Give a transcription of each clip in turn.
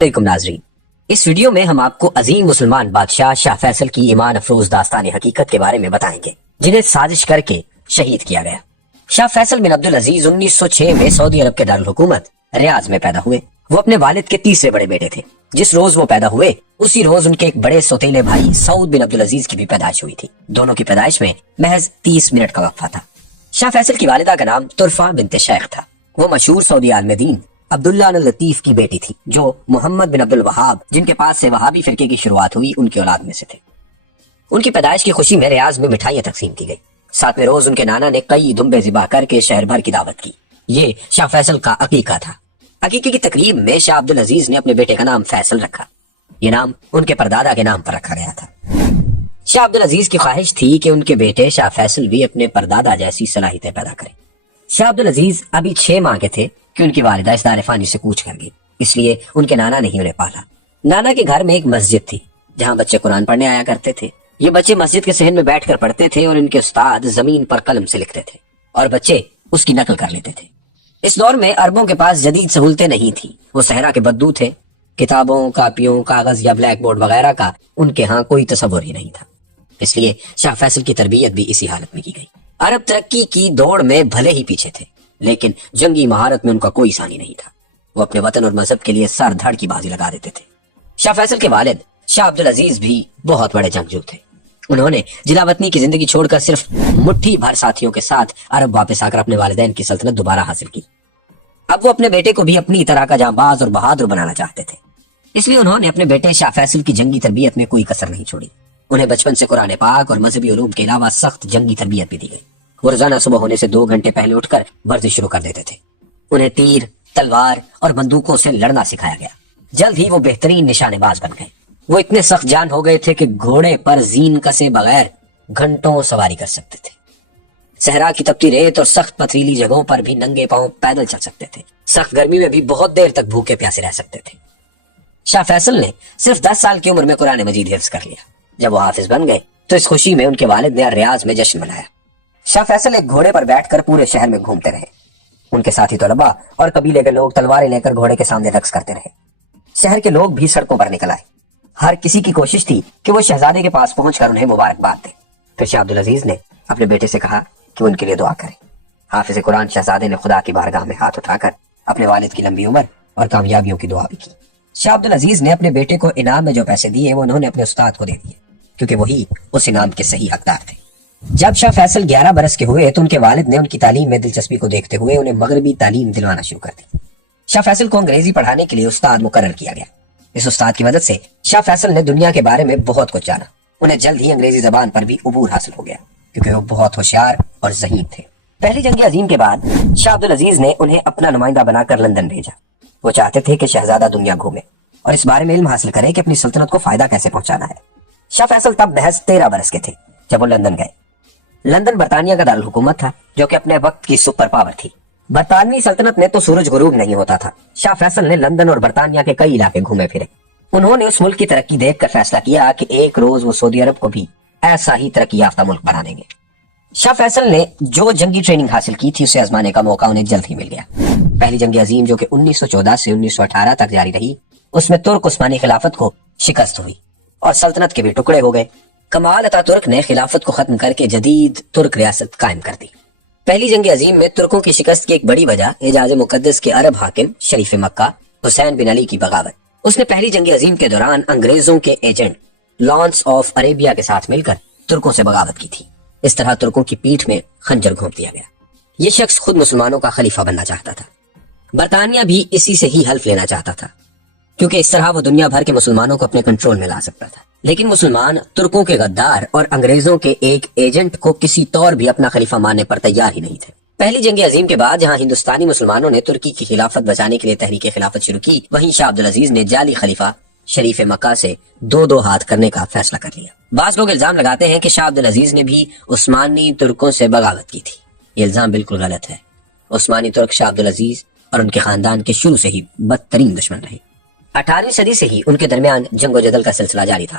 علیکم ناظرین، اس ویڈیو میں ہم آپ کو عظیم مسلمان بادشاہ شاہ فیصل کی ایمان افروز داستان حقیقت کے بارے میں بتائیں گے، جنہیں سازش کر کے شہید کیا گیا۔ شاہ فیصل بن عبدالعزیز 1906 میں سعودی عرب کے دارالحکومت ریاض میں پیدا ہوئے۔ وہ اپنے والد کے تیسرے بڑے بیٹے تھے۔ جس روز وہ پیدا ہوئے اسی روز ان کے ایک بڑے سوتیلے بھائی سعود بن عبدالعزیز کی بھی پیدائش ہوئی تھی۔ دونوں کی پیدائش میں محض 30 منٹ کا وقفہ تھا۔ شاہ فیصل کی والدہ کا نام طرفہ بنت شیخ تھا۔ وہ مشہور سعودی عالم دین عبداللہ الطیف کی بیٹی تھی، جو محمد بن عبد الوہاب، جن کے پاس سے وہابی فرقے کی شروعات ہوئی، ان کی اولاد میں سے تھے۔ ان کی پیدائش کی خوشی میں ریاض میں مٹھائیاں تقسیم کی گئی۔ 7ویں روز ان کے نانا نے کئی دمبے ذبح کر کے شہر بھر کی دعوت کی۔ یہ شاہ فیصل کا عقیقہ تھا۔ عقیقے کی تقریب میں شاہ عبدالعزیز نے اپنے بیٹے کا نام فیصل رکھا۔ یہ نام ان کے پردادا کے نام پر رکھا گیا تھا۔ شاہ عبدالعزیز کی خواہش تھی کہ ان کے بیٹے شاہ فیصل بھی اپنے پردادا جیسی صلاحیتیں پیدا کریں۔ شاہ عبدالعزیز ابھی 6 ماہ کے تھے کہ ان کی والدہ اس دار فانی سے کوچ کر گئی، اس لیے ان کے نانا نے ہی انہیں پالا۔ نانا کے گھر میں ایک مسجد تھی جہاں بچے قرآن پڑھنے آیا کرتے تھے۔ یہ بچے مسجد کے صحن میں بیٹھ کر پڑھتے تھے اور ان کے استاد زمین پر قلم سے لکھتے تھے اور بچے اس کی نقل کر لیتے تھے۔ اس دور میں عربوں کے پاس جدید سہولتیں نہیں تھیں، وہ صحرا کے بدو تھے۔ کتابوں، کاپیوں، کاغذ یا بلیک بورڈ وغیرہ کا ان کے ہاں کوئی تصور ہی نہیں تھا۔ اس لیے شاہ فیصل کی تربیت بھی اسی حالت میں کی گئی۔ عرب ترقی کی دوڑ میں بھلے ہی پیچھے تھے، لیکن جنگی مہارت میں ان کا کوئی ثانی نہیں تھا۔ وہ اپنے وطن اور مذہب کے لیے سر دھڑ کی بازی لگا دیتے تھے۔ شاہ فیصل کے والد شاہ عبدالعزیز بھی بہت بڑے جنگجو تھے۔ انہوں نے جلا وطنی کی زندگی چھوڑ کر صرف مٹھی بھر ساتھیوں کے ساتھ عرب واپس آ کر اپنے والدین کی سلطنت دوبارہ حاصل کی۔ اب وہ اپنے بیٹے کو بھی اپنی طرح کا جانباز اور بہادر بنانا چاہتے تھے، اس لیے انہوں نے اپنے بیٹے شاہ فیصل کی جنگی تربیت میں کوئی کسر نہیں چھوڑی۔ انہیں بچپن سے قرآن پاک اور مذہبی علوم کے علاوہ سخت جنگی تربیت بھی دی گئی۔ وہ روزانہ صبح ہونے سے 2 گھنٹے پہلے اٹھ کر ورزش شروع کر دیتے تھے۔ انہیں تیر، تلوار اور بندوقوں سے لڑنا سکھایا گیا۔ جلد ہی وہ بہترین نشانے باز بن گئے۔ وہ اتنے سخت جان ہو گئے تھے کہ گھوڑے پر زین کسے بغیر گھنٹوں سواری کر سکتے تھے۔ صحرا کی تپتی ریت اور سخت پتھریلی جگہوں پر بھی ننگے پاؤں پیدل چل سکتے تھے۔ سخت گرمی میں بھی بہت دیر تک بھوکے پیاسے رہ سکتے تھے۔ شاہ فیصل نے صرف 10 سال کی عمر میں قرآن مجید حفظ کر لیا۔ جب وہ حافظ بن گئے تو اس خوشی میں ان کے والد نے ریاض میں جشن منایا۔ شاہ فیصل ایک گھوڑے پر بیٹھ کر پورے شہر میں گھومتے رہے۔ ان کے ساتھی طلباء اور قبیلے کے لوگ تلواریں لے کر گھوڑے کے سامنے رقص کرتے رہے۔ شہر کے لوگ بھی سڑکوں پر نکل آئے۔ ہر کسی کی کوشش تھی کہ وہ شہزادے کے پاس پہنچ کر انہیں مبارکباد دے۔ پھر شاہ عبدالعزیز نے اپنے بیٹے سے کہا کہ وہ ان کے لیے دعا کرے۔ حافظ قرآن شہزادے نے خدا کی بارگاہ میں ہاتھ اٹھا کر اپنے والد کی لمبی عمر اور کامیابیوں کی دعا بھی کی۔ شاہ عبدالعزیز نے اپنے بیٹے کو انعام میں جو پیسے دیے وہ انہوں نے اپنے استاد کو دے دیے، کیونکہ وہی اس انعام کے صحیح حقدار تھے۔ جب شاہ فیصل 11 برس کے ہوئے تو ان کے والد نے ان کی تعلیم میں دلچسپی کو دیکھتے ہوئے انہیں مغربی تعلیم دلوانا شروع کر دی۔ شاہ فیصل کو انگریزی پڑھانے کے لیے استاد مقرر کیا گیا۔ اس استاد کی مدد سے شاہ فیصل نے دنیا کے بارے میں بہت کچھ جانا۔ انہیں جلد ہی انگریزی زبان پر بھی عبور حاصل ہو گیا، کیونکہ وہ بہت ہوشیار اور ذہین تھے۔ پہلی جنگ عظیم کے بعد شاہ عبدالعزیز نے انہیں اپنا نمائندہ بنا کر لندن بھیجا۔ وہ چاہتے تھے کہ شہزادہ دنیا گھومے اور اس بارے میں علم حاصل کرے کہ اپنی سلطنت کو فائدہ کیسے پہنچانا ہے۔ شاہ فیصل تب محض 13 برس کے تھے جب وہ لندن گئے۔ لندن برطانیہ کا دارالحکومت تھا، جو کہ اپنے وقت کی سپر پاور تھی۔ برطانوی سلطنت میں تو سورج غروب نہیں ہوتا تھا۔ شاہ فیصل نے لندن اور برطانیہ کے کئی علاقے گھومے پھرے۔ انہوں نے اس ملک کی ترقی دیکھ کر فیصلہ کیا کہ ایک روز وہ سعودی عرب کو بھی ایسا ہی ترقی یافتہ ملک بنا دیں گے۔ شاہ فیصل نے جو جنگی ٹریننگ حاصل کی تھی اسے آزمانے کا موقع انہیں جلد ہی مل گیا۔ پہلی جنگ عظیم، جو کہ 1914 سے 1918 تک جاری رہی، اس میں ترک عثمانی خلافت کو شکست ہوئی اور سلطنت کے بھی ٹکڑے ہو گئے۔ کمال اتا ترک نے خلافت کو ختم کر کے جدید ترک ریاست قائم کر دی۔ پہلی جنگ عظیم میں ترکوں کی شکست کی ایک بڑی وجہ حجاز مقدس کے عرب حاکم شریف مکہ حسین بن علی کی بغاوت۔ اس نے پہلی جنگ عظیم کے دوران انگریزوں کے ایجنٹ لانس آف عربیہ کے ساتھ مل کر ترکوں سے بغاوت کی تھی۔ اس طرح ترکوں کی پیٹھ میں خنجر گھونپ دیا گیا۔ یہ شخص خود مسلمانوں کا خلیفہ بننا چاہتا تھا۔ برطانیہ بھی اسی سے ہی حلف لینا چاہتا تھا، کیونکہ اس طرح وہ دنیا بھر کے مسلمانوں کو اپنے کنٹرول میں لا سکتا تھا۔ لیکن مسلمان ترکوں کے غدار اور انگریزوں کے ایک ایجنٹ کو کسی طور بھی اپنا خلیفہ ماننے پر تیار ہی نہیں تھے۔ پہلی جنگ عظیم کے بعد جہاں ہندوستانی مسلمانوں نے ترکی کی خلافت بچانے کے لیے تحریک خلافت شروع کی، وہیں شاہ عبدالعزیز نے جعلی خلیفہ شریف مکہ سے 2 ہاتھ کرنے کا فیصلہ کر لیا۔ بعض لوگ الزام لگاتے ہیں کہ شاہ عبدالعزیز نے بھی عثمانی ترکوں سے بغاوت کی تھی۔ یہ الزام بالکل غلط ہے۔ عثمانی ترک شاہ عبدالعزیز اور ان کے خاندان کے شروع سے ہی بدترین دشمن رہے۔ 18ویں صدی سے ہی ان کے درمیان جنگ و جدل کا سلسلہ جاری تھا۔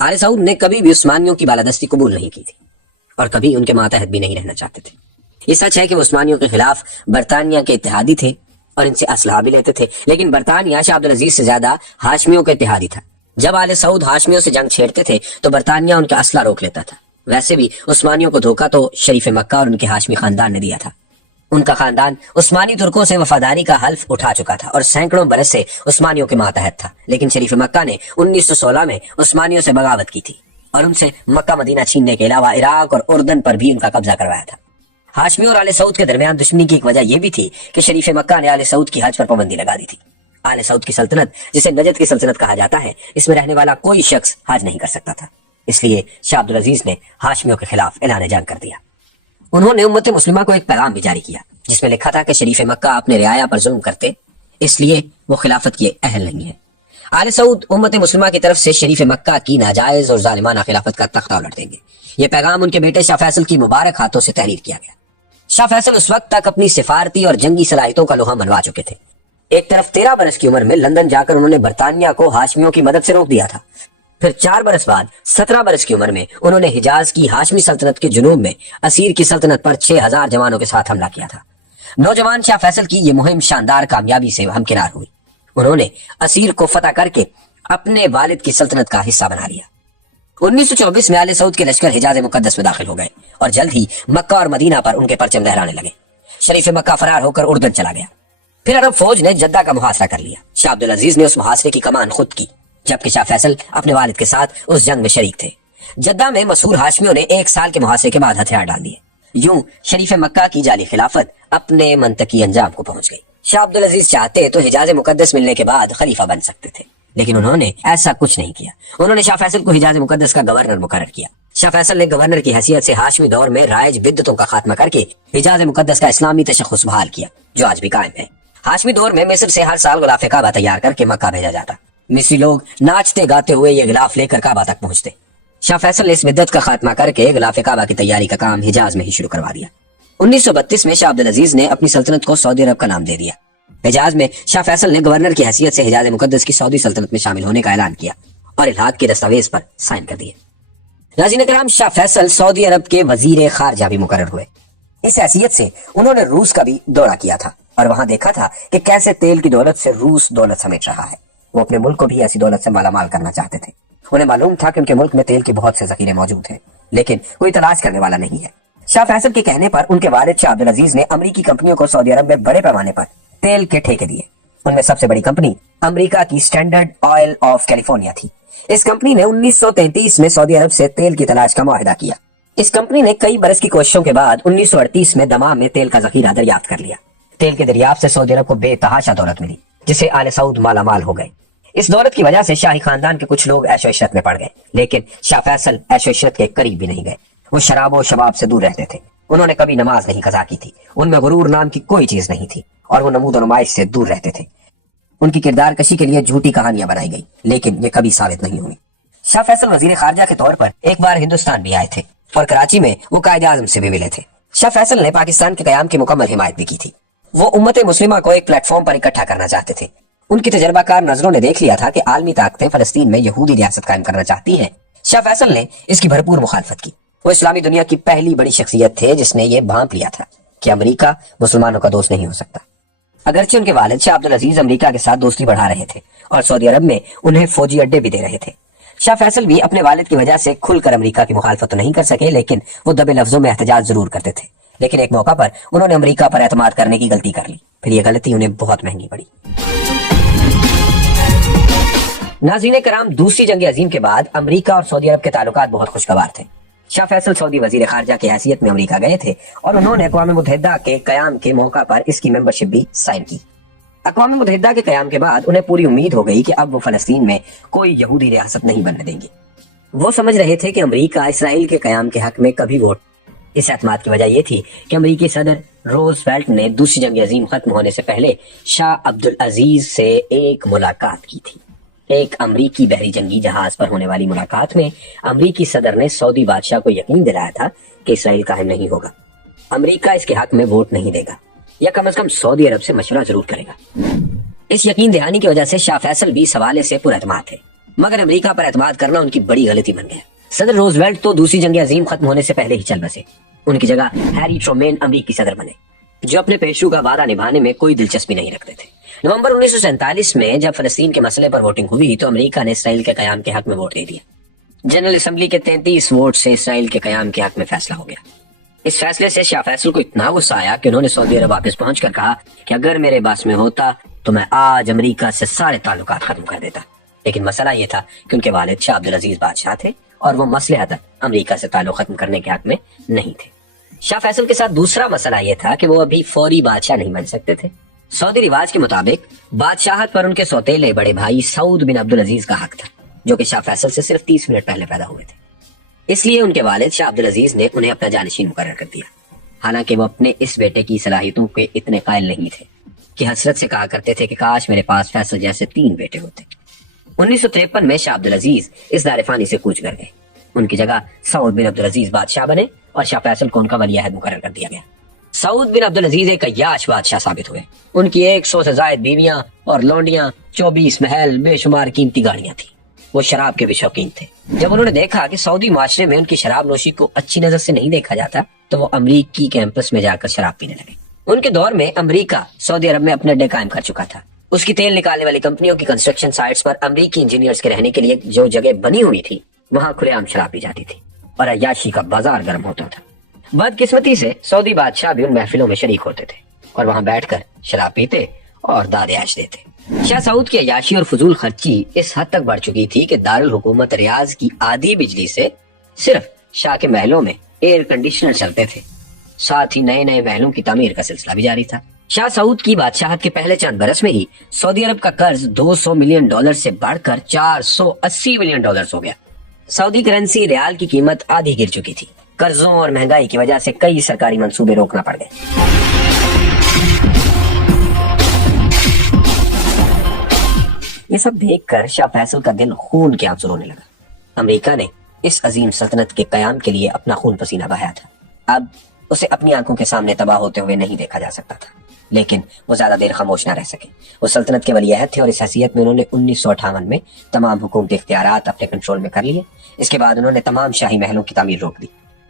آل سعود نے کبھی بھی عثمانیوں کی بالادستی قبول نہیں کی تھی اور کبھی ان کے ماتحت بھی نہیں رہنا چاہتے تھے۔ یہ سچ ہے کہ وہ عثمانیوں کے خلاف برطانیہ کے اتحادی تھے اور ان سے اسلحہ بھی لیتے تھے، لیکن برطانیہ شاہ عبدالعزیز سے زیادہ ہاشمیوں کا اتحادی تھا۔ جب آل سعود ہاشمیوں سے جنگ چھیڑتے تھے تو برطانیہ ان کا اسلحہ روک لیتا تھا۔ ویسے بھی عثمانیوں کو دھوکہ تو شریف مکہ اور ان کے ہاشمی خاندان نے دیا تھا۔ ان کا خاندان عثمانی ترکوں سے وفاداری کا حلف اٹھا چکا تھا اور سینکڑوں برس سے عثمانیوں کے ماتحت تھا، لیکن شریف مکہ نے 1916 میں عثمانیوں سے بغاوت کی تھی اور ان سے مکہ مدینہ چھیننے کے علاوہ عراق اور اردن پر بھی ان کا قبضہ کروایا تھا۔ ہاشمیوں اور آل سعود کے درمیان دشمنی کی ایک وجہ یہ بھی تھی کہ شریف مکہ نے آل سعود کی حج پر پابندی لگا دی تھی۔ آل سعود کی سلطنت، جسے نجد کی سلطنت کہا جاتا ہے، اس میں رہنے والا کوئی شخص حج نہیں کر سکتا تھا، اس لیے شاہ عبدالعزیز نے ہاشمیوں کے خلاف اعلان جنگ کر دیا۔ انہوں نے امت مسلمہ کو ایک پیغام بھی جاری کیا جس میں لکھا تھا کہ شریف مکہ اپنے رعایا پر ظلم کرتے، اس لیے وہ خلافت کے اہل نہیں ہے۔ آل سعود امت مسلمہ کی طرف سے شریف مکہ کی ناجائز اور ظالمانہ خلافت کا تختہ الٹ دیں گے۔ یہ پیغام ان کے بیٹے شاہ فیصل کی مبارک ہاتھوں سے تحریر کیا گیا۔ شاہ فیصل اس وقت تک اپنی سفارتی اور جنگی صلاحیتوں کا لوہا منوا چکے تھے۔ ایک طرف 13 برس کی عمر میں لندن جا کر انہوں نے برطانیہ کو ہاشمیوں کی مدد سے روک دیا تھا، پھر 4 برس بعد 17 برس کی عمر میں انہوں نے حجاز کی ہاشمی سلطنت کے جنوب میں اسیر کی سلطنت پر 6000 جوانوں کے ساتھ حملہ کیا تھا۔ نوجوان شاہ فیصل کی یہ مہم شاندار کامیابی سے ہمکنار ہوئی۔ انہوں نے اسیر کو فتح کر کے اپنے والد کی سلطنت کا حصہ بنا لیا۔ 1924 میں آل سعود کے لشکر حجاز مقدس میں داخل ہو گئے اور جلد ہی مکہ اور مدینہ پر ان کے پرچم لہرانے لگے۔ شریف مکہ فرار ہو کر اردن چلا گیا۔ پھر عرب فوج نے جدہ کا محاصرہ کر لیا۔ شاہ عبدالعزیز نے اس محاصرے کی کمان خود کی، جبکہ شاہ فیصل اپنے والد کے ساتھ اس جنگ میں شریک تھے۔ جدہ میں مسحور ہاشمیوں نے 1 سال کے محاصرے کے بعد ہتھیار ڈال دیے۔ یوں شریف مکہ کی جعلی خلافت اپنے منطقی انجام کو پہنچ گئی۔ شاہ عبدالعزیز چاہتے تو حجاز مقدس ملنے کے بعد خلیفہ بن سکتے تھے، لیکن انہوں نے ایسا کچھ نہیں کیا۔ انہوں نے شاہ فیصل کو حجاز مقدس کا گورنر مقرر کیا۔ شاہ فیصل نے گورنر کی حیثیت سے ہاشمی دور میں رائج بدعتوں کا خاتمہ کر کے حجاز مقدس کا اسلامی تشخص بحال کیا، جو آج بھی قائم ہے۔ ہاشمی دور میں مصر سے ہر سال غلاف کعبہ تیار کر کے مکہ بھیجا جاتا۔ مصری لوگ ناچتے گاتے ہوئے یہ غلاف لے کر کعبہ تک پہنچتے۔ شاہ فیصل نے اس بدعت کا خاتمہ کر کے غلاف کعبہ کی تیاری کا کام حجاز میں ہی شروع کروا دیا۔ 1932 میں شاہ عبدالعزیز نے اپنی سلطنت کو سعودی عرب کا نام دے دیا۔ حجاز میں شاہ فیصل نے گورنر کی حیثیت سے حجاز مقدس کی سعودی سلطنت میں شامل ہونے کا اعلان کیا اور الحاق کے دستاویز پر سائن کر دیے۔ ناظرین کرام، شاہ فیصل سعودی عرب کے وزیر خارجہ بھی مقرر ہوئے۔ اس حیثیت سے انہوں نے روس کا بھی دورہ کیا تھا اور وہاں دیکھا تھا کہ کیسے تیل کی دولت سے روس دولت سمیٹ رہا ہے۔ وہ اپنے ملک کو بھی ایسی دولت سے مالا مال کرنا چاہتے تھے۔ انہیں معلوم تھا کہ ان کے ملک میں تیل کے بہت سے ذخیرے موجود ہیں، لیکن کوئی تلاش کرنے والا نہیں ہے۔ شاہ فیصل کے کہنے پر ان کے والد شاہ عبدالعزیز نے امریکی کمپنیوں کو سعودی عرب میں بڑے پیمانے پر تیل کے ٹھیکے دیے۔ ان میں سب سے بڑی کمپنی امریکہ کی اسٹینڈرڈ آئل آف کیلیفورنیا تھی۔ اس کمپنی نے 1933 میں سعودی عرب سے تیل کی تلاش کا معاہدہ کیا۔ اس کمپنی نے کئی برس کی کوششوں کے بعد 1938 میں دمام میں تیل کا ذخیرہ دریافت کر لیا۔ تیل کے دریافت سے سعودی عرب کو بے تحاشا دولت ملی، جسے آل سعود مالا مال ہو گئے۔ اس دولت کی وجہ سے شاہی خاندان کے کچھ لوگ عیش و عشرت میں پڑ گئے، لیکن شاہ فیصل عیش و عشرت کے قریب بھی نہیں گئے۔ وہ شراب و شباب سے دور رہتے تھے۔ انہوں نے کبھی نماز نہیں قضا کی تھی، ان میں غرور نام کی کوئی چیز نہیں تھی، اور وہ نمود و نمائش سے دور رہتے تھے۔ ان کی کردار کشی کے لیے جھوٹی کہانیاں بنائی گئی، لیکن یہ کبھی ثابت نہیں ہوئی۔ شاہ فیصل وزیر خارجہ کے طور پر ایک بار ہندوستان بھی آئے تھے اور کراچی میں وہ قائد اعظم سے بھی ملے تھے۔ شاہ فیصل نے پاکستان کے قیام کی مکمل حمایت بھی کی تھی۔ وہ امت مسلمہ کو ایک پلیٹ فارم پر اکٹھا کرنا چاہتے تھے۔ ان کی تجربہ کار نظروں نے دیکھ لیا تھا کہ عالمی طاقتیں فلسطین میں یہودی ریاست قائم کرنا چاہتی ہیں۔ شاہ فیصل نے اس کی بھرپور مخالفت کی۔ وہ اسلامی دنیا کی پہلی بڑی شخصیت تھے جس نے یہ بھانپ لیا تھا کہ امریکہ مسلمانوں کا دوست نہیں ہو سکتا۔ اگرچہ ان کے والد شاہ عبدالعزیز امریکہ کے ساتھ دوستی بڑھا رہے تھے اور سعودی عرب میں انہیں فوجی اڈے بھی دے رہے تھے، شاہ فیصل بھی اپنے والد کی وجہ سے کھل کر امریکہ کی مخالفت تو نہیں کر سکے، لیکن وہ دبے لفظوں میں احتجاج ضرور کرتے تھے۔ لیکن ایک موقع پر انہوں نے امریکہ پر اعتماد کرنے کی غلطی کر لی، پھر یہ غلطی انہیں بہت مہنگی پڑی۔ ناظرین کرام، دوسری جنگ عظیم کے بعد امریکہ اور سعودی عرب کے تعلقات بہت خوشگوار تھے۔ شاہ فیصل سعودی وزیر خارجہ کی حیثیت میں امریکہ گئے تھے اور انہوں نے اقوام متحدہ کے قیام کے موقع پر اس کی ممبرشپ بھی سائن کی۔ اقوام متحدہ کے قیام کے بعد انہیں پوری امید ہو گئی کہ اب وہ فلسطین میں کوئی یہودی ریاست نہیں بننے دیں گے۔ وہ سمجھ رہے تھے کہ امریکہ اسرائیل کے قیام کے حق میں کبھی ووٹ۔ اس اعتماد کی وجہ یہ تھی کہ امریکی صدر روز ویلٹ نے دوسری جنگ عظیم ختم ہونے سے پہلے شاہ عبدالعزیز سے ایک ملاقات کی تھی۔ ایک امریکی بحری جنگی جہاز پر ہونے والی ملاقات میں امریکی صدر نے سعودی بادشاہ کو یقین دلایا تھا کہ اسرائیل قائم نہیں ہوگا، امریکہ اس کے حق میں ووٹ نہیں دے گا، یا کم از کم سعودی عرب سے مشورہ ضرور کرے گا۔ اس یقین دہانی کی وجہ سے شاہ فیصل بھی سوالے سے پر اعتماد تھے، مگر امریکہ پر اعتماد کرنا ان کی بڑی غلطی بن گیا۔ صدر روز ویلٹ تو دوسری جنگ عظیم ختم ہونے سے پہلے ہی چل بسے۔ ان کی جگہ ہیری ٹرومین امریکی صدر بنے۔ جو اپنے پیشو کا وعدہ نبھانے میں کوئی دلچسپی نہیں رکھتے تھے۔ نومبر 1947 میں جب فلسطین کے مسئلے پر ووٹنگ ہوئی تو امریکہ نے اسرائیل کے قیام کے حق میں ووٹ دے دیا۔ جنرل اسمبلی کے 33 ووٹ سے اسرائیل کے قیام کے حق میں فیصلہ ہو گیا۔ اس فیصلے سے شاہ فیصل کو اتنا غصہ آیا کہ انہوں نے سعودی عرب واپس پہنچ کر کہا کہ اگر میرے باس میں ہوتا تو میں آج امریکہ سے سارے تعلقات ختم کر دیتا، لیکن مسئلہ یہ تھا کہ ان کے والد شاہ عبدالعزیز بادشاہ تھے اور وہ مصلحت امریکہ سے تعلق ختم کرنے کے حق میں نہیں تھے۔ شاہ فیصل کے ساتھ دوسرا مسئلہ یہ تھا کہ وہ ابھی فوری بادشاہ نہیں بن سکتے تھے۔ سعودی رواج کے مطابق بادشاہت پر ان کے سوتیلے بڑے بھائی سعود بن عبدالعزیز کا حق تھا، جو کہ شاہ فیصل سے صرف 30 منٹ پہلے پیدا ہوئے تھے۔ اس لیے ان کے والد شاہ عبدالعزیز نے انہیں اپنا جانشین مقرر کر دیا، حالانکہ وہ اپنے اس بیٹے کی صلاحیتوں کے اتنے قائل نہیں تھے کہ حسرت سے کہا کرتے تھے کہ کاش میرے پاس فیصل جیسے 3 بیٹے ہوتے۔ 1953 میں شاہ عبدالعزیز اس دار فانی سے کوچ کر گئے۔ ان کی جگہ سعود بن عبدالعزیز بادشاہ بنے اور شاہ فیصل کو ان کا ولی عہد مقرر کر دیا گیا۔ سعود بن عبدالعزیز ایک عیاش بادشاہ ثابت ہوئے۔ ان کی 100 سے زائد بیویاں اور لونڈیاں، 24 محل، بے شمار قیمتی گاڑیاں تھیں۔ وہ شراب کے بھی شوقین تھے۔ جب انہوں نے دیکھا کہ سعودی معاشرے میں ان کی شراب نوشی کو اچھی نظر سے نہیں دیکھا جاتا تو وہ امریکی کیمپس میں جا کر شراب پینے لگے۔ ان کے دور میں امریکہ سعودی عرب میں اپنے اڈے قائم کر چکا تھا۔ اس کی تیل نکالنے والی کمپنیوں کی کنسٹرکشن سائٹس پر امریکی انجینئرز کے رہنے کے لیے جو جگہ بنی ہوئی تھی وہاں کھلے عام شراب پی جاتی تھی اور عیاشی کا بازار گرم ہوتا تھا۔ بدقسمتی سے سعودی بادشاہ بھی ان محفلوں میں شریک ہوتے تھے اور وہاں بیٹھ کر شراب پیتے اور داد عیش دیتے۔ شاہ سعود کی عیاشی اور فضول خرچی اس حد تک بڑھ چکی تھی کہ دارالحکومت ریاض کی آدھی بجلی سے صرف شاہ کے محلوں میں ایئر کنڈیشنر چلتے تھے، ساتھ ہی نئے نئے محلوں کی تعمیر کا سلسلہ بھی جاری تھا۔ شاہ سعود کی بادشاہت کے پہلے چند برس میں ہی سعودی عرب کا قرض $200 ملین سے بڑھ کر $480 ملین ہو گیا۔ سعودی کرنسی ریال کی قیمت آدھی گر چکی تھی۔ قرضوں اور مہنگائی کی وجہ سے کئی سرکاری منصوبے روکنا پڑ گئے۔ یہ سب دیکھ کر شاہ فیصل کا دل خون کے آنسو رونے لگا۔ امریکہ نے اس عظیم سلطنت کے قیام کے لیے اپنا خون پسینہ بہایا تھا۔ اب اسے اپنی آنکھوں کے سامنے تباہ ہوتے ہوئے نہیں دیکھا جا سکتا تھا، لیکن وہ زیادہ دیر خاموش نہ رہ سکے۔ وہ سلطنت کے ولی عہد تھے اور اس حیثیت میں انہوں نے 1958 میں تمام حکومتی اختیارات اپنے کنٹرول میں کر لیے۔ اس کے بعد انہوں نے تمام شاہی محلوں کی تعمیر روک دی،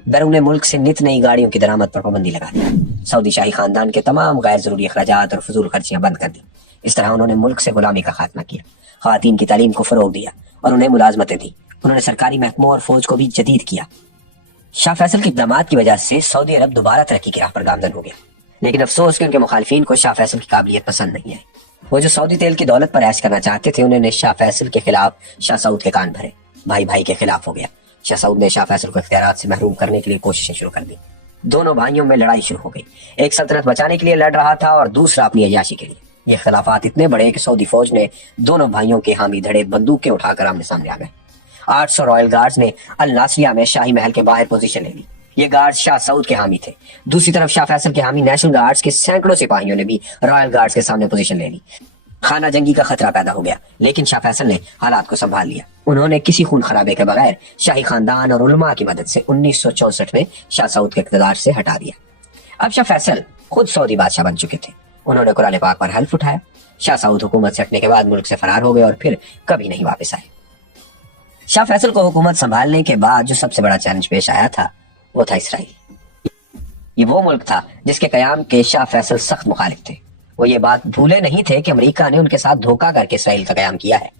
بیرون ملک سے نت نئی گاڑیوں کی درآمد پر پابندی لگا دی، سعودی شاہی خاندان کے تمام غیر ضروری اخراجات اور فضول خرچیاں بند کر دی۔ اس طرح انہوں نے ملک سے غلامی کا خاتمہ کیا، خواتین کی تعلیم کو فروغ دیا اور انہیں ملازمتیں دی۔ انہوں نے سرکاری محکموں اور فوج کو بھی جدید کیا۔ شاہ فیصل کے اقدامات کی وجہ سے سعودی عرب دوبارہ ترقی کی راہ پر گامزن ہو گیا، لیکن افسوس کہ ان کے مخالفین کو شاہ فیصل کی قابلیت پسند نہیں آئی۔ وہ جو سعودی تیل کی دولت پر عیش کرنا چاہتے تھے، انہوں نے شاہ فیصل کے خلاف شاہ سعود کے کان بھرے۔ بھائی بھائی کے خلاف ہو گیا۔ شاہ سعود نے شاہ فیصل کو اختیارات سے محروم کرنے کے لیے کوششیں شروع کر دی۔ دونوں بھائیوں میں لڑائی شروع ہو گئی۔ ایک سلطنت بچانے کے لیے لڑ رہا تھا اور دوسرا اپنی عیاشی کے لیے۔ یہ اختلافات اتنے بڑے کہ سعودی فوج نے دونوں بھائیوں کے حامی دھڑے بندوقیں اٹھا کر آمنے سامنے آ گئے۔ 800 رائل گارڈز نے الناصریہ میں شاہی محل کے باہر پوزیشن لے لی۔ یہ گارڈ شاہ سعود کے حامی تھے۔ دوسری طرف شاہ فیصل کے حامی نیشنل گارڈز کے سینکڑوں سپاہیوں نے بھی رائل گارڈز کے سامنے پوزیشن لے لی۔ خانہ جنگی کا خطرہ پیدا ہو گیا، لیکن شاہ فیصل نے حالات کو سنبھال لیا۔ انہوں نے کسی خون خرابے کے بغیر شاہی خاندان اور علماء کی مدد سے 1964 میں شاہ سعود کے اقتدار سے ہٹا دیا۔ اب شاہ فیصل خود سعودی بادشاہ بن چکے تھے۔ انہوں نے قرآن پاک پر حلف اٹھایا۔ شاہ سعود حکومت سے ہٹنے کے بعد ملک سے فرار ہو گئے اور پھر کبھی نہیں واپس آئے۔ شاہ فیصل کو حکومت سنبھالنے کے بعد جو سب سے بڑا چیلنج پیش آیا تھا وہ تھا اسرائیل۔ یہ وہ ملک تھا جس کے قیام کے شاہ فیصل سخت مخالف تھے۔ وہ یہ بات بھولے نہیں تھے کہ امریکہ نے ان کے ساتھ دھوکہ کر کے اسرائیل کا قیام کیا ہے۔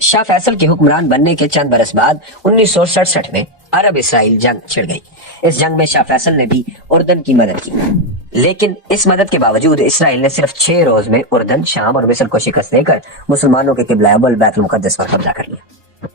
شاہ فیصل کے حکمران بننے کے چند برس بعد 1967 میں عرب اسرائیل جنگ چھڑ گئی۔ اس جنگ میں شاہ فیصل نے بھی اردن کی مدد کی، لیکن اس مدد کے باوجود اسرائیل نے صرف 6 روز میں اردن، شام اور مصر کو شکست دے کر مسلمانوں کے قبلہ اول بیت المقدس پر قبضہ کر لیا۔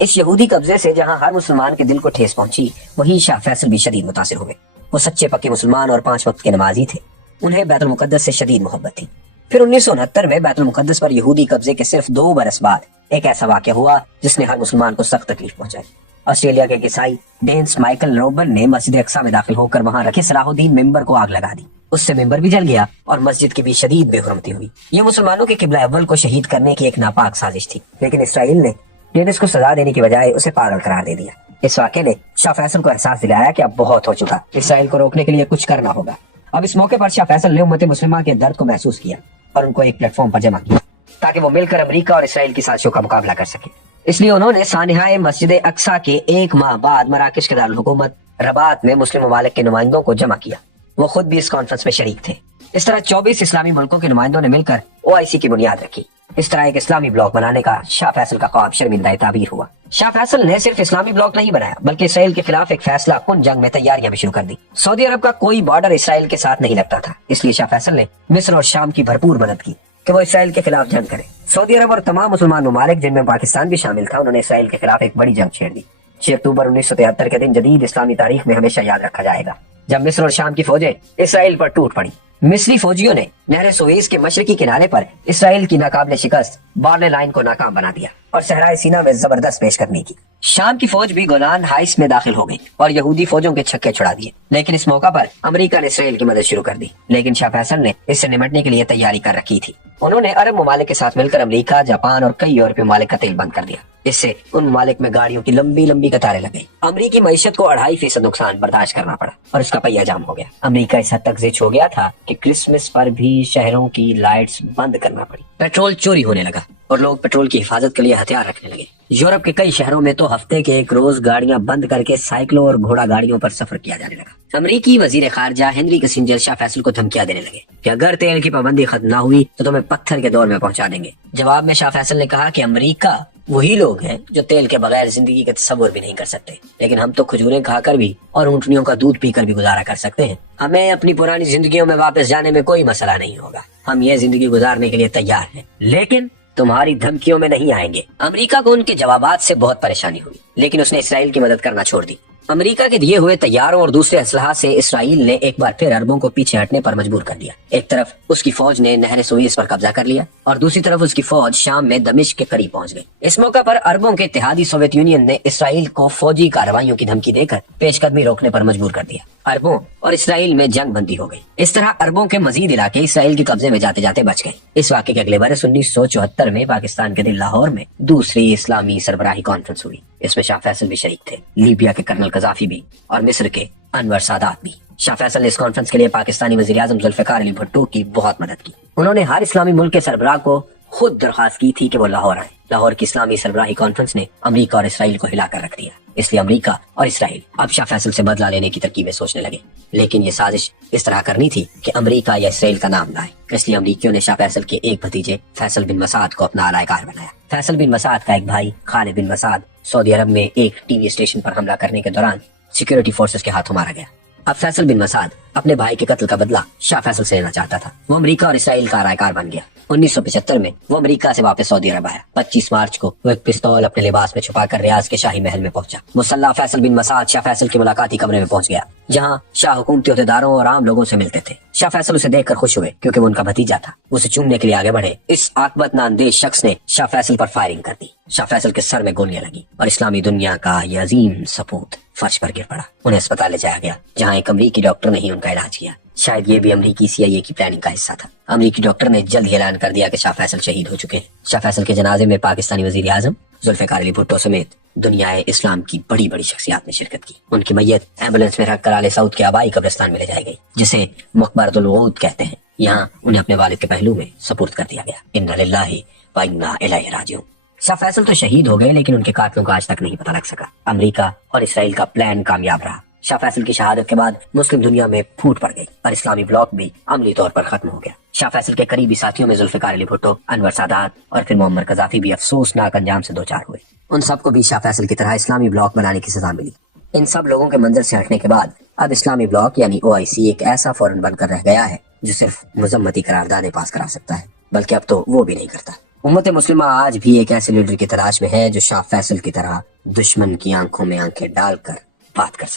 اس یہودی قبضے سے جہاں ہر مسلمان کے دل کو ٹھیس پہنچی، وہیں شاہ فیصل بھی شدید متاثر ہوئے۔ وہ سچے پکے مسلمان اور 5 وقت کے نمازی تھے۔ انہیں بیت المقدس سے شدید محبت تھی۔ پھر 1969 میں بیت المقدس پر یہودی قبضے کے صرف 2 برس بعد ایک ایسا واقعہ ہوا جس نے ہر مسلمان کو سخت تکلیف پہنچائی۔ آسٹریلیا کے عیسائی ڈینس مائیکل روبن نے مسجد اقصی میں داخل ہو کر وہاں رکھے صلاح الدین ممبر کو آگ لگا دی۔ اس سے ممبر بھی جل گیا اور مسجد کی بھی شدید بے حرمتی ہوئی۔ یہ مسلمانوں کے قبلہ اول کو شہید کرنے کی ایک ناپاک سازش تھی، لیکن اسرائیل نے ڈینس کو سزا دینے کی بجائے اسے پاگل قرار دے دیا۔ اس واقعے نے شاہ فیصل کو احساس دلایا کہ اب بہت ہو چکا، اسرائیل کو روکنے کے لیے کچھ کرنا ہوگا۔ اب اس موقع پر شاہ فیصل نے امت مسلمہ کے درد کو محسوس کیا اور ان کو ایک پلیٹ فارم پر جمع کیا تاکہ وہ مل کر امریکہ اور اسرائیل کی سازشوں کا مقابلہ کر سکے۔ اس لیے انہوں نے سانحہ مسجد اقصی کے 1 ماہ بعد مراکش کے دارالحکومت رباط میں مسلم ممالک کے نمائندوں کو جمع کیا۔ وہ خود بھی اس کانفرنس میں شریک تھے۔ اس طرح 24 اسلامی ملکوں کے نمائندوں نے مل کر OIC کی بنیاد رکھی۔ اس طرح ایک اسلامی بلاک بنانے کا شاہ فیصل کا خواب شرمندہ تعبیر ہوا۔ شاہ فیصل نے صرف اسلامی بلاک نہیں بنایا بلکہ اسرائیل کے خلاف ایک فیصلہ کن جنگ میں تیاریاں بھی شروع کر دی۔ سعودی عرب کا کوئی بارڈر اسرائیل کے ساتھ نہیں لگتا تھا، اس لیے شاہ فیصل نے مصر اور شام کی بھرپور مدد کی کہ وہ اسرائیل کے خلاف جنگ کرے۔ سعودی عرب اور تمام مسلمان ممالک جن میں پاکستان بھی شامل تھا، انہوں نے اسرائیل کے خلاف ایک بڑی جنگ چھیڑ دی۔ 6 اکتوبر 1973 کے دن جدید اسلامی تاریخ میں ہمیشہ یاد رکھا جائے گا، جب مصر اور شام کی فوجیں اسرائیل پر ٹوٹ پڑی۔ مصری فوجیوں نے نہر سویز کے مشرقی کنارے پر اسرائیل کی ناقابل شکست بارلے لائن کو ناکام بنا دیا اور صحرائے سینا میں زبردست پیش قدمی کی۔ شام کی فوج بھی گولان ہائٹس میں داخل ہو گئی اور یہودی فوجوں کے چھکے چھڑا دیے، لیکن اس موقع پر امریکہ نے اسرائیل کی مدد شروع کر دی۔ لیکن شاہ فیصل نے اس سے نمٹنے کے لیے تیاری کر رکھی تھی۔ انہوں نے عرب ممالک کے ساتھ مل کر امریکہ، جاپان اور کئی یورپی ممالک کا تیل بند کر دیا۔ اس سے ان ممالک میں گاڑیوں کی لمبی لمبی قطاریں لگ گئی۔ امریکی معیشت کو 2.5% نقصان برداشت کرنا پڑا اور اس کا پہیہ جام ہو گیا۔ امریکہ اس حد تک زچ ہو گیا تھا کہ کرسمس پر بھی شہروں کی لائٹس بند کرنا پڑی۔ پیٹرول چوری ہونے لگا اور لوگ پیٹرول کی حفاظت کے لیے ہتھیار رکھنے لگے۔ یورپ کے کئی شہروں میں تو ہفتے کے ایک روز گاڑیاں بند کر کے سائیکلوں اور گھوڑا گاڑیوں پر سفر کیا جانے لگا۔ امریکی وزیر خارجہ ہنری کسنجر شاہ فیصل کو دھمکیاں دینے لگے کہ اگر تیل کی پابندی ختم نہ ہوئی تو تمہیں پتھر کے دور میں پہنچا دیں گے۔ جواب میں شاہ فیصل نے کہا کہ امریکہ وہی لوگ ہیں جو تیل کے بغیر زندگی کا تصور بھی نہیں کر سکتے، لیکن ہم تو کھجوریں کھا کر بھی اور اونٹنیوں کا دودھ پی کر بھی گزارا کر سکتے ہیں۔ ہمیں اپنی پرانی زندگیوں میں واپس جانے میں کوئی مسئلہ نہیں ہوگا، ہم یہ زندگی گزارنے کے لیے تیار ہیں، لیکن تمہاری دھمکیوں میں نہیں آئیں گے۔ امریکہ کو ان کے جوابات سے بہت پریشانی ہوئی، لیکن اس نے اسرائیل کی مدد کرنا چھوڑ دی۔ امریکہ کے دیے ہوئے طیاروں اور دوسرے اسلحہ سے اسرائیل نے ایک بار پھر عربوں کو پیچھے ہٹنے پر مجبور کر دیا۔ ایک طرف اس کی فوج نے نہر سویز پر قبضہ کر لیا اور دوسری طرف اس کی فوج شام میں دمشق کے قریب پہنچ گئی۔ اس موقع پر عربوں کے اتحادی سوویت یونین نے اسرائیل کو فوجی کارروائیوں کی دھمکی دے کر پیش قدمی روکنے پر مجبور کر دیا۔ عربوں اور اسرائیل میں جنگ بندی ہو گئی۔ اس طرح عربوں کے مزید علاقے اسرائیل کے قبضے میں جاتے جاتے بچ گئے۔ اس واقعے کے اگلے برس 1974 میں پاکستان کے دل لاہور میں دوسری اسلامی سربراہی کانفرنس ہوئی۔ اس میں شاہ فیصل بھی شریک تھے، لیبیا کے کرنل قذافی بھی اور مصر کے انور سادات بھی۔ شاہ فیصل نے اس کانفرنس کے لیے پاکستانی وزیر اعظم ذوالفقار علی بھٹو کی بہت مدد کی۔ انہوں نے ہر اسلامی ملک کے سربراہ کو خود درخواست کی تھی کہ وہ لاہور آئیں۔ لاہور کی اسلامی سربراہی کانفرنس نے امریکہ اور اسرائیل کو ہلا کر رکھ دیا، اس لیے امریکہ اور اسرائیل اب شاہ فیصل سے بدلہ لینے کی ترکیبیں سوچنے لگے۔ لیکن یہ سازش اس طرح کرنی تھی کہ امریکہ یا اسرائیل کا نام لائے، اس لیے امریکیوں نے شاہ فیصل کے ایک بھتیجے فیصل بن مسعود کو اپنا اعلی کار بنایا۔ فیصل بن مسعود کا ایک بھائی خالد بن مسعود سعودی عرب میں ایک ٹی وی اسٹیشن پر حملہ کرنے کے دوران سیکورٹی فورسز کے ہاتھوں مارا گیا۔ اب فیصل بن مسعود اپنے بھائی کے قتل کا بدلہ شاہ فیصل سے لینا چاہتا تھا۔ وہ امریکہ اور اسرائیل کا اعلی کار بن گیا۔ 1975 میں وہ امریکہ سے واپس سعودی عرب آیا۔ 25 مارچ کو وہ ایک پستول اپنے لباس میں چھپا کر ریاض کے شاہی محل میں پہنچا۔ مسلح فیصل بن مسعود شاہ فیصل کے ملاقاتی کمرے میں پہنچ گیا، جہاں شاہ حکومتی عہدیداروں اور عام لوگوں سے ملتے تھے۔ شاہ فیصل اسے دیکھ کر خوش ہوئے کیونکہ وہ ان کا بھتیجا تھا۔ وہ اسے چومنے کے لیے آگے بڑھے۔ اس عاقبت ناندیش شخص نے شاہ فیصل پر فائرنگ کر دی۔ شاہ فیصل کے سر میں گولیاں لگی اور اسلامی دنیا کا یہ عظیم سپوت فرش پر گر پڑا۔ انہیں اسپتال لے جایا گیا، جہاں ایک امریکی ڈاکٹر نے ہی ان کا علاج کیا۔ شاید یہ بھی امریکی CIA کی پلاننگ کا حصہ تھا۔ امریکی ڈاکٹر نے جلد ہی اعلان کر دیا کہ شاہ فیصل شہید ہو چکے ہیں۔ شاہ فیصل کے جنازے میں پاکستانی وزیر اعظم ذوالفقار علی بھٹو سمیت دنیا اسلام کی بڑی بڑی شخصیات نے شرکت کی۔ ان کی میت ایمبولینس میں رکھ کر آل سعود کے آبائی قبرستان میں لے جائی گئی، جسے مقبرۃ الوعود کہتے ہیں۔ یہاں انہیں اپنے والد کے پہلو میں سپرد کر دیا گیا۔ انا للہ و انا الیہ راجعون۔ شاہ فیصل تو شہید ہو گئے، لیکن ان کے قاتلوں کا آج تک نہیں پتہ لگ سکا۔ امریکہ اور اسرائیل کا پلان کامیاب رہا۔ شاہ فیصل کی شہادت کے بعد مسلم دنیا میں پھوٹ پڑ گئی اور اسلامی بلاک بھی عملی طور پر ختم ہو گیا۔ شاہ فیصل کے قریبی ساتھیوں میں ذوالفقار علی بھٹو، انور سادات اور پھر معمر قذافی بھی افسوسناک انجام سے دوچار ہوئے۔ ان سب کو بھی شاہ فیصل کی طرح اسلامی بلاک بنانے کی سزا ملی۔ ان سب لوگوں کے منظر سے ہٹنے کے بعد اب اسلامی بلاک یعنی OIC ایک ایسا فورن بن کر رہ گیا ہے جو صرف مذمتی قراردادیں پاس کرا سکتا ہے، بلکہ اب تو وہ بھی نہیں کرتا۔ امت مسلمہ آج بھی ایک ایسے لیڈر کی تلاش میں ہے جو شاہ فیصل کی طرح دشمن کی آنکھوں میں آنکھیں ڈال کر بات کر سکے۔